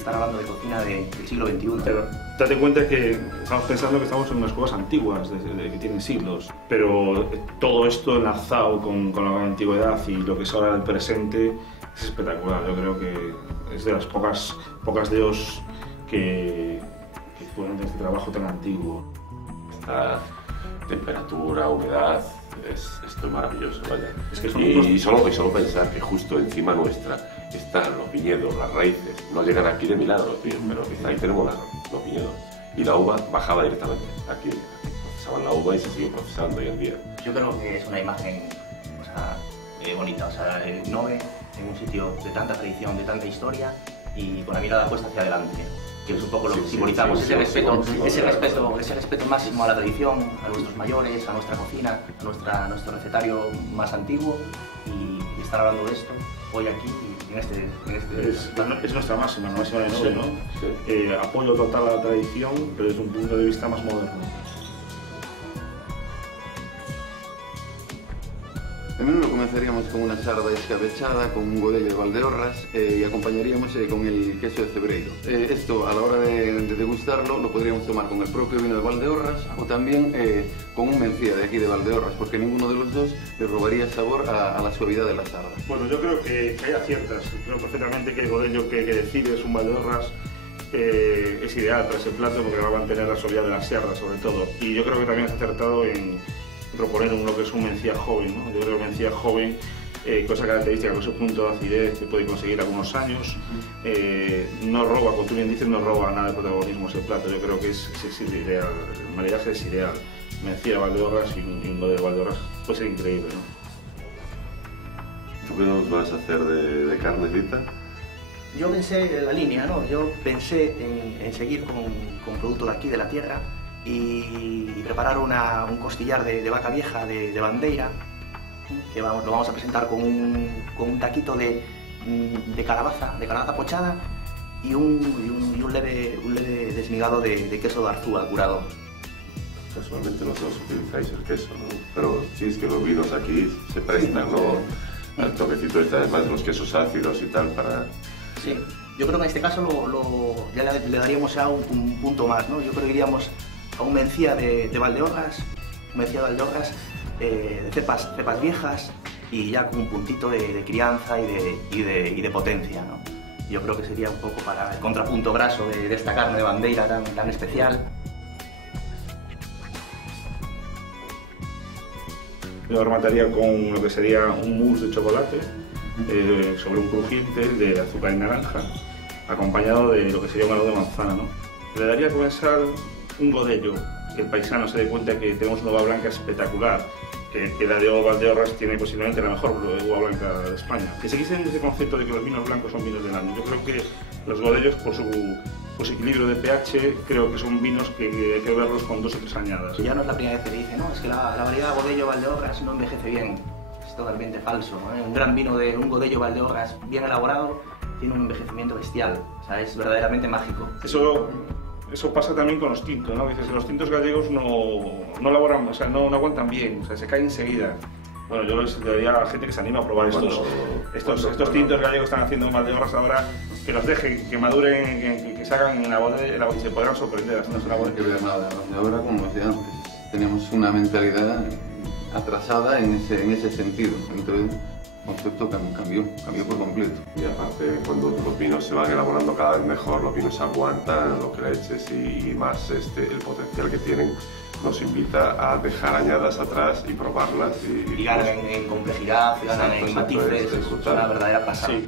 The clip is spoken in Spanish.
están hablando de cocina del siglo XXI. Pero date cuenta que estamos pensando que estamos en unas cuevas antiguas, que tienen siglos, pero todo esto enlazado con la antigüedad y lo que es ahora el presente es espectacular. Yo creo que es de las pocas dios que fueron de este trabajo tan antiguo. Esta temperatura, humedad, esto es maravilloso, vaya. Es que son y solo pensar que justo encima nuestra están los viñedos, las raíces, no llegan aquí de milagro, tío, pero ahí tenemos los viñedos. Y la uva bajaba directamente, aquí procesaban la uva y se sigue procesando hoy en día. Yo creo que es una imagen, bonita, no ve en un sitio de tanta tradición, de tanta historia y con la mirada puesta hacia adelante, que es un poco lo que simbolizamos, ese respeto máximo a la tradición, a nuestros mayores, a nuestra cocina, a nuestro recetario más antiguo, y estar hablando de esto hoy aquí en este es nuestra máxima de Nove, ¿no? Sí. Apoyo total a la tradición, pero desde un punto de vista más moderno. El menú comenzaríamos con una sarda escabechada, con un godello de Valdeorras y acompañaríamos con el queso de Cebreiro. Esto, a la hora de degustarlo, lo podríamos tomar con el propio vino de Valdeorras o también con un mencía de aquí de Valdeorras, porque ninguno de los dos le robaría sabor a la suavidad de la sarda. Bueno, yo creo que hay aciertas. Creo perfectamente que el godello que decides, un Valdeorras, es ideal para ese plato porque va a mantener la suavidad de la sierra, sobre todo. Y yo creo que también has acertado en proponer lo que es un mencía joven, ¿no? Yo creo que el mencía joven, cosa característica con su punto de acidez, se puede conseguir algunos años, no roba, como tú bien dices, no roba nada de protagonismo ese plato. Yo creo que es ideal, el maridaje es ideal. Mencía de Valdeorras y un de Valdeorras puede ser increíble, ¿no? ¿Tú qué nos vas a hacer de carnecita? Yo pensé en la línea, ¿no? Yo pensé en seguir con producto de aquí, de la tierra, y preparar un costillar de vaca vieja de bandeira, que lo vamos a presentar con un taquito de calabaza pochada y un leve desmigado de queso de Arzúa curado. Casualmente los dos utilizáis el queso, ¿no? Pero sí, es que los vinos aquí se prestan, ¿no? Al toquecito además de los quesos ácidos y tal para... Sí, yo creo que en este caso ya le daríamos ya un punto más, ¿no? Yo creo que iríamos a un mencía de Valdeorras, de cepas viejas y ya con un puntito de crianza y de potencia, ¿no? Yo creo que sería un poco para el contrapunto graso de esta carne de bandeira tan especial. Yo remataría con lo que sería un mousse de chocolate sobre un crujiente de azúcar y naranja, acompañado de lo que sería un helado de manzana, ¿no? Le daría a comenzar un godello, que el paisano se dé cuenta que tenemos una uva blanca espectacular, que la de Valdeorras tiene posiblemente la mejor uva blanca de España. Que seguisen ese concepto de que los vinos blancos son vinos del año. Yo creo que los godellos, por su equilibrio de pH, creo que son vinos que hay que verlos con 2 o 3 añadas. Ya no es la primera vez que dice, no, es que la variedad Godello Valdeorras no envejece bien. Es totalmente falso, ¿no? Un gran vino de un Godello Valdeorras bien elaborado tiene un envejecimiento bestial, o sea, es verdaderamente mágico. Eso pasa también con los tintos, ¿no? Dices, los tintos gallegos no elaboran, o sea, no aguantan bien, o sea, se caen enseguida. Bueno, yo les daría a la gente que se anima a probar estos tintos gallegos que están haciendo en Valdeorras ahora, que los dejen, que maduren, que se hagan en la bodega y se podrán sorprender haciéndose la bodega. Que ver nada, ahora, como decía antes, tenemos una mentalidad atrasada en ese sentido. Entonces, el concepto cambió por completo. Y aparte, cuando los vinos se van elaborando cada vez mejor, los vinos aguantan lo que le eches y más el potencial que tienen nos invita a dejar añadas atrás y probarlas. Y ganan en complejidad, ganan en matices, es una verdadera pasada. Sí.